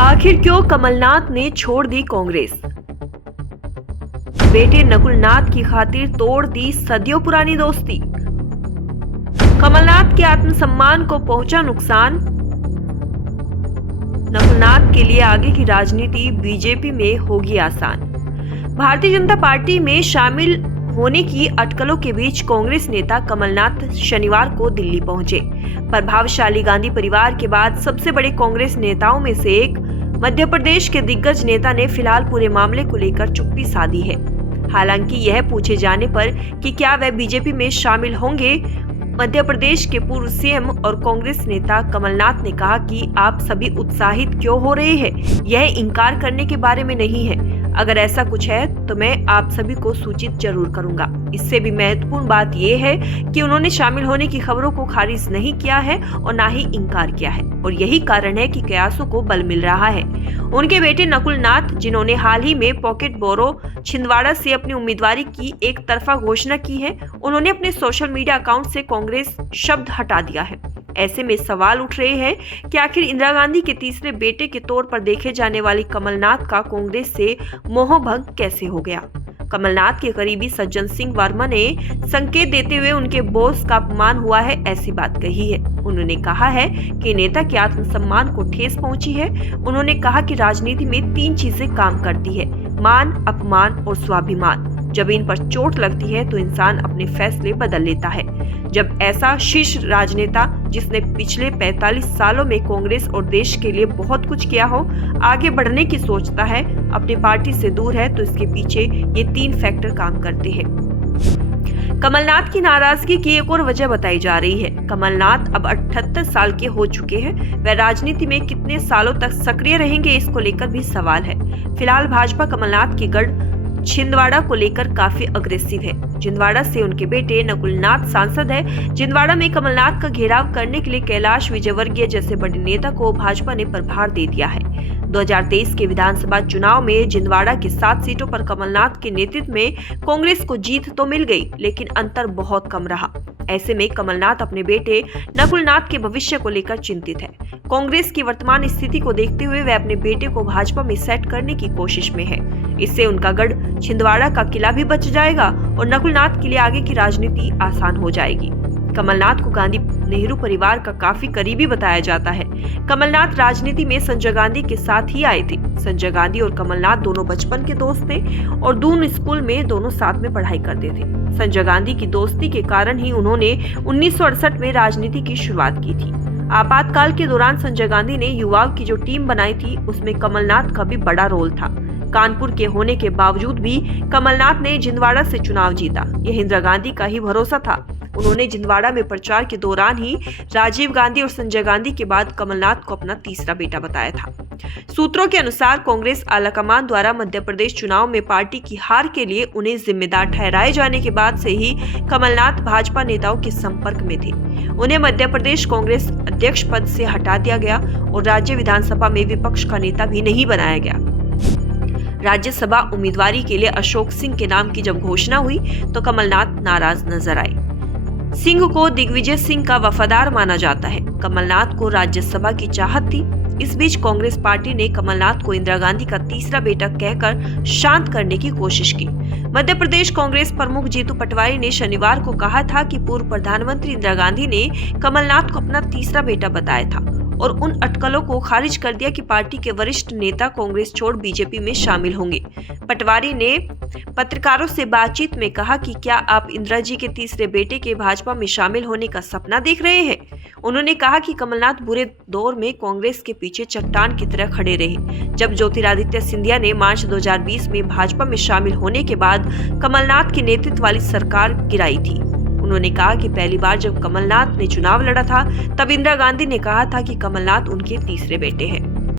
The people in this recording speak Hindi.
आखिर क्यों कमलनाथ ने छोड़ दी कांग्रेस? बेटे नकुलनाथ की खातिर तोड़ दी सदियों पुरानी दोस्ती। कमलनाथ के आत्मसम्मान को पहुंचा नुकसान। नकुलनाथ के लिए आगे की राजनीति बीजेपी में होगी आसान। भारतीय जनता पार्टी में शामिल होने की अटकलों के बीच कांग्रेस नेता कमलनाथ शनिवार को दिल्ली पहुंचे। प्रभावशाली गांधी परिवार के बाद सबसे बड़े कांग्रेस नेताओं में से एक मध्य प्रदेश के दिग्गज नेता ने फिलहाल पूरे मामले को लेकर चुप्पी साधी है। हालांकि यह पूछे जाने पर कि क्या वह बीजेपी में शामिल होंगे, मध्य प्रदेश के पूर्व सीएम और कांग्रेस नेता कमलनाथ ने कहा कि आप सभी उत्साहित क्यों हो रहे हैं, यह इनकार करने के बारे में नहीं है। अगर ऐसा कुछ है तो मैं आप सभी को सूचित जरूर करूंगा। इससे भी महत्वपूर्ण बात यह है कि उन्होंने शामिल होने की खबरों को खारिज नहीं किया है और ना ही इनकार किया है, और यही कारण है कि कयासों को बल मिल रहा है। उनके बेटे नकुलनाथ, जिन्होंने हाल ही में पॉकेट बोरो छिंदवाड़ा से अपनी उम्मीदवारी की एक तरफा घोषणा की है, उन्होंने अपने सोशल मीडिया अकाउंट से कांग्रेस शब्द हटा दिया है। ऐसे में सवाल उठ रहे हैं कि आखिर इंदिरा गांधी के तीसरे बेटे के तौर पर देखे जाने वाली कमलनाथ का कांग्रेस से मोहभंग कैसे हो गया। कमलनाथ के करीबी सज्जन सिंह वर्मा ने संकेत देते हुए उनके बॉस का अपमान हुआ है ऐसी बात कही है। उन्होंने कहा है कि नेता के आत्मसम्मान को ठेस पहुंची है। उन्होंने कहा कि राजनीति में 3 चीजें काम करती है: मान, अपमान और स्वाभिमान। जब इन पर चोट लगती है तो इंसान अपने फैसले बदल लेता है। जब ऐसा शीर्ष राजनेता, जिसने पिछले 45 सालों में कांग्रेस और देश के लिए बहुत कुछ किया हो, आगे बढ़ने की सोचता है, अपनी पार्टी से दूर है, तो इसके पीछे ये 3 फैक्टर काम करते हैं। कमलनाथ की नाराजगी की एक और वजह बताई जा रही है। कमलनाथ अब 78 साल के हो चुके हैं। वह राजनीति में कितने सालों तक सक्रिय रहेंगे, इसको लेकर भी सवाल है। फिलहाल भाजपा कमलनाथ की गढ़ छिंदवाड़ा को लेकर काफी अग्रेसिव है। छिंदवाड़ा से उनके बेटे नकुलनाथ सांसद है। छिंदवाड़ा में कमलनाथ का घेराव करने के लिए कैलाश विजयवर्गीय जैसे बड़े नेता को भाजपा ने प्रभार दे दिया है। 2023 के विधानसभा चुनाव में छिंदवाड़ा की 7 सीटों पर कमलनाथ के नेतृत्व में कांग्रेस को जीत तो मिल गई, लेकिन अंतर बहुत कम रहा। ऐसे में कमलनाथ अपने बेटे नकुलनाथ के भविष्य को लेकर चिंतित है। कांग्रेस की वर्तमान स्थिति को देखते हुए वह अपने बेटे को भाजपा में सेट करने की कोशिश में है। इससे उनका गढ़ छिंदवाड़ा का किला भी बच जाएगा और नकुलनाथ के लिए आगे की राजनीति आसान हो जाएगी। कमलनाथ को गांधी नेहरू परिवार का काफी करीबी बताया जाता है। कमलनाथ राजनीति में संजय गांधी के साथ ही आए थे। संजय गांधी और कमलनाथ दोनों बचपन के दोस्त थे और दून स्कूल में दोनों साथ में पढ़ाई करते थे। संजय गांधी की दोस्ती के कारण ही उन्होंने 1968 में राजनीति की शुरुआत की थी। आपातकाल के दौरान संजय गांधी ने युवाओं की जो टीम बनाई थी, उसमें कमलनाथ का भी बड़ा रोल था। कानपुर के होने के बावजूद भी कमलनाथ ने छिंदवाड़ा से चुनाव जीता। यह इंदिरा गांधी का ही भरोसा था। उन्होंने छिंदवाड़ा में प्रचार के दौरान ही राजीव गांधी और संजय गांधी के बाद कमलनाथ को अपना तीसरा बेटा बताया था। सूत्रों के अनुसार कांग्रेस आलाकमान द्वारा मध्य प्रदेश चुनाव में पार्टी की हार के लिए उन्हें जिम्मेदार ठहराए जाने के बाद से ही कमलनाथ भाजपा नेताओं के संपर्क में थे। उन्हें मध्य प्रदेश कांग्रेस अध्यक्ष पद से हटा दिया गया और राज्य विधानसभा में विपक्ष का नेता भी नहीं बनाया गया। राज्यसभा उम्मीदवारी के लिए अशोक सिंह के नाम की जब घोषणा हुई तो कमलनाथ नाराज नजर आए। सिंह को दिग्विजय सिंह का वफादार माना जाता है। कमलनाथ को राज्यसभा की चाहत थी। इस बीच कांग्रेस पार्टी ने कमलनाथ को इंदिरा गांधी का तीसरा बेटा कहकर शांत करने की कोशिश की। मध्य प्रदेश कांग्रेस प्रमुख जीतू पटवारी ने शनिवार को कहा था कि पूर्व प्रधानमंत्री इंदिरा गांधी ने कमलनाथ को अपना तीसरा बेटा बताया था और उन अटकलों को खारिज कर दिया कि पार्टी के वरिष्ठ नेता कांग्रेस छोड़ बीजेपी में शामिल होंगे। पटवारी ने पत्रकारों से बातचीत में कहा कि क्या आप इंदिरा जी के तीसरे बेटे के भाजपा में शामिल होने का सपना देख रहे हैं। उन्होंने कहा कि कमलनाथ बुरे दौर में कांग्रेस के पीछे चट्टान की तरह खड़े रहे। जब ज्योतिरादित्य सिंधिया ने मार्च 2020 में भाजपा में शामिल होने के बाद कमलनाथ के नेतृत्व वाली सरकार गिराई थी। उन्होंने कहा कि पहली बार जब कमलनाथ ने चुनाव लड़ा था, तब इंदिरा गांधी ने कहा था कि कमलनाथ उनके तीसरे बेटे हैं।